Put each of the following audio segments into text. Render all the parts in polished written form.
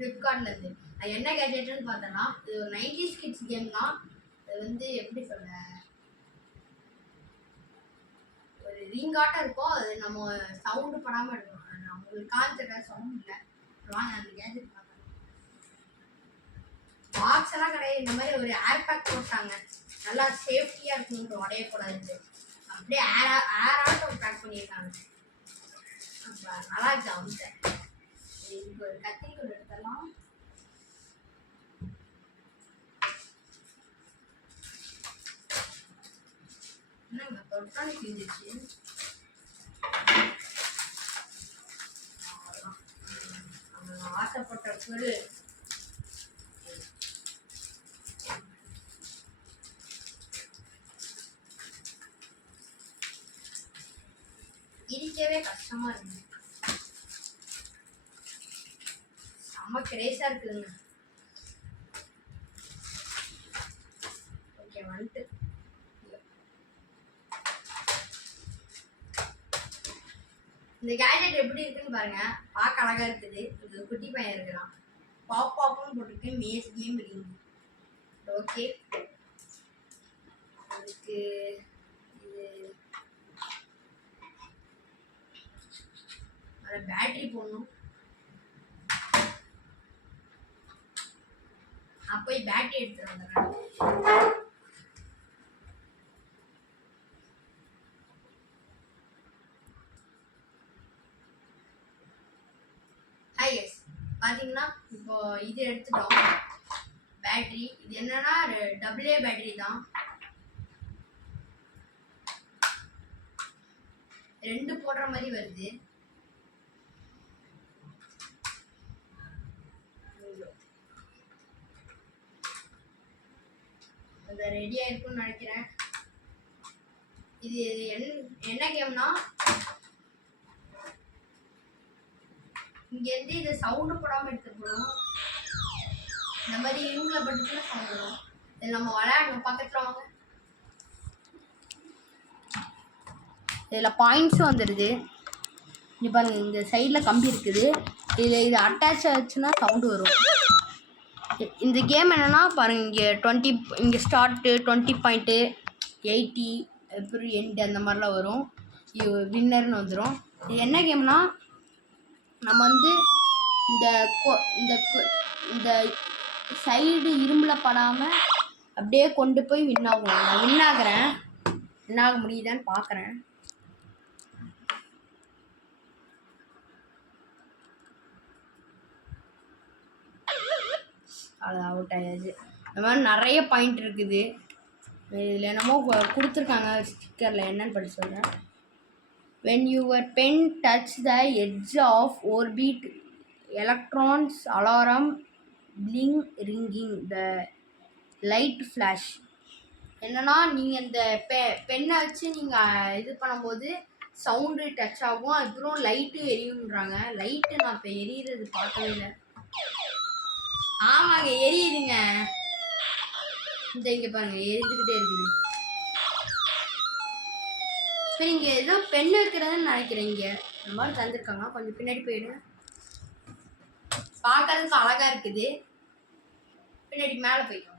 ஃப்ளிப்கார்ட்லேருந்து. அது என்ன கேஜெட்டுன்னு பார்த்தோன்னா, இது ஒரு 90s கிட்ஸ் கேம் தான். அது வந்து எப்படி சொல்ல, ஒரு ரிங்காட்டம் இருக்கும். அது நம்ம சவுண்டு படாமல் எடுக்கணும். நான் உங்களுக்கு கான்செப்டாக சவுண்ட் இல்லை. வாங்க அந்த கேஜெட் பார்க்கலாம். பாக்ஸ் எல்லாம் கிடையாது. இந்த மாதிரி ஒரு ஏர் பேக் போட்டாங்க. நல்லா சேஃப்டியாக இருக்கும்னு உடையக்கூடாது. அப்படியே ஏராட்டம் பேக் பண்ணியிருக்காங்க. நல்லா இருக்கு அம்சை. இதுக்கு ஒரு கத்திரிக்கோள் எடுத்துடலாம். என்னங்க தொட்டானே கிழிஞ்சிச்சு. ஆசைப்பட்ட பொருள் இருக்கவே கஷ்டமா இருக்கு. செம்ம கிரேஸா இருக்குதுங்க. ஓகே வந்துட்டு இந்த கேஜெட் எப்படி இருக்குன்னு பாருங்க. பார்க்க அழகா இருக்குது. இது குட்டி பையன் இருக்கிறான். பாப்னு போட்டுருக்கு. மேஸ் கேம் இருக்கு. ஓகே அதுக்கு இது பேட்டரி போடணும். நான் போய் பேட்டரி எடுத்துட்டு வந்துடுறேன். ஹாய் எஸ் பார்த்தீங்கன்னா இப்போ இது எடுத்துட்டோம் பேட்டரி. இது என்னன்னா AA பேட்டரி தான். 2 போடுற மாதிரி வருது. அது ரெடியாக இருக்குன்னு நினைக்கிறேன். இது என்ன கேம்னா, இங்கேருந்து இது சவுண்டு போடாமல் எடுத்துட்டு போகணும். இந்த மாதிரி இருங்கில் பட்டுச்சுன்னா சவுண்ட் வரும். இதில் நம்ம விளையாடணும். பக்கத்தில் வாங்க. இதில் பாயிண்ட்ஸும் வந்துடுது. இப்போ இந்த சைடில் கம்பி இருக்குது. இதில் இது அட்டாச் ஆச்சுன்னா சவுண்டு வரும். இந்த கேம் என்னென்னா பாருங்கள், இங்கே 20 இங்கே ஸ்டார்ட்டு 20 பாயிண்ட்டு 80 அப்புறம் எண்டு அந்த மாதிரிலாம் வரும். இது வின்னர்னு வந்துடும். இது என்ன கேம்னா, நம்ம வந்து இந்த சைடு இரும்பில் படாமல் அப்படியே கொண்டு போய் வின் ஆகும். நான் வின் ஆகுறேன். வின் ஆக முடியுதான்னு பார்க்குறேன். அது அவுட் ஆயாச்சு. இந்த மாதிரி நிறைய பாயிண்ட் இருக்குது. இதில் என்னமோ கொடுத்துருக்காங்க ஸ்டிக்கரில். என்னன்னு படிச்சு சொல்கிறேன். when your pen touch the edge of orbit, electrons alarm bling ringing the light flash. என்னன்னா நீங்கள் இந்த பெண்ணை வச்சு நீங்கள் இது பண்ணும்போது சவுண்டு டச் ஆகும். அப்புறம் லைட்டு எரியுன்றாங்க. லைட்டு நான் இப்போ எரியுறது பார்க்கவே இல்லை. ஆமாங்க எரியுதுங்க. இந்த இங்கே பாருங்க எரிஞ்சுக்கிட்டே இருக்குது. இப்போ நீங்கள் ஏதோ பெண் வைக்கிறதுன்னு நினைக்கிறீங்க. இந்த மாதிரி தந்துருக்காங்க. கொஞ்சம் பின்னாடி போயிடு. பார்க்கறதுக்கு அழகாக இருக்குது. பின்னாடி மேலே போய்க்கும்.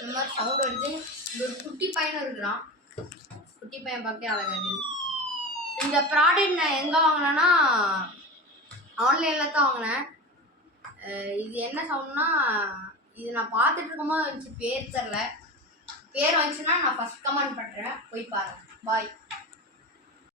இந்த மாதிரி சவுண்ட் வருது. இந்த ஒரு குட்டி பையனும் இருக்கிறான். குட்டி பையன் பார்க்கவே அழகாக இருக்குது. இந்த ப்ராடக்ட் நான் எங்கே வாங்கினேன்னா ஆன்லைனில் தான் வாங்கினேன். இது என்ன சவுண்ட்னா, இது நான் பார்த்துட்டு இருக்கும்போது வந்துச்சு. பேர் தெரில. பேர் வந்துச்சுன்னா நான் ஃபஸ்ட் கமெண்ட் பண்ணுறேன். போய் பாருங்கள். பாய்.